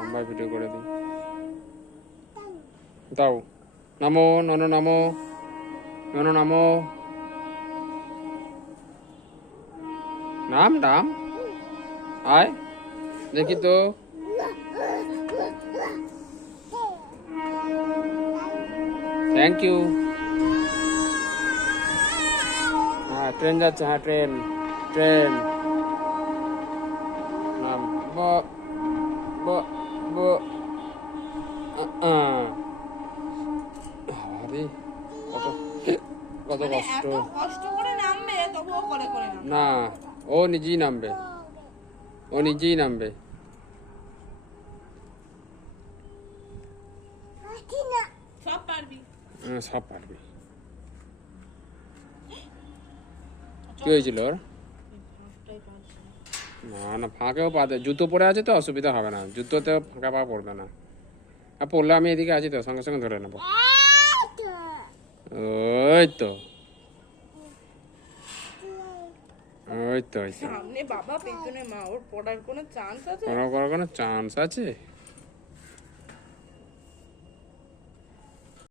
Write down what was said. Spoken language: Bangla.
লম্বা ভিডিও করে দিই। দাও, নামো ননো, নামো ননো, নামো। নাম নাম আয় দেখি তো। Thank you. হ্যাঁ ট্রেন যাচ্ছে, হ্যাঁ ট্রেন ট্রেন। নাম ব ব ব আরে কত কত মানে কষ্ট। এত কষ্ট করে নামবে তবুও করে করে নামবে। না, ও নিজেই নামবে, ও নিজেই নামবে। সব পারবি। হ্যাঁ সব পারবি। কি হয়েছিল ওর? না না, ফাঁকেও পা দেয়। জুতো পরে আছে তো অসুবিধা হবে না, জুতোতে ফাঁকা পা পড়বে না। আর পড়লে আমি এদিকে আছি তো, সঙ্গে সঙ্গে ধরে নেবো। ওই তো ওই তো ওই তো। সামনে বাবা পেছনে মা, ওর পড়ার কোনো চান্স আছে? কোনো চান্স আছে?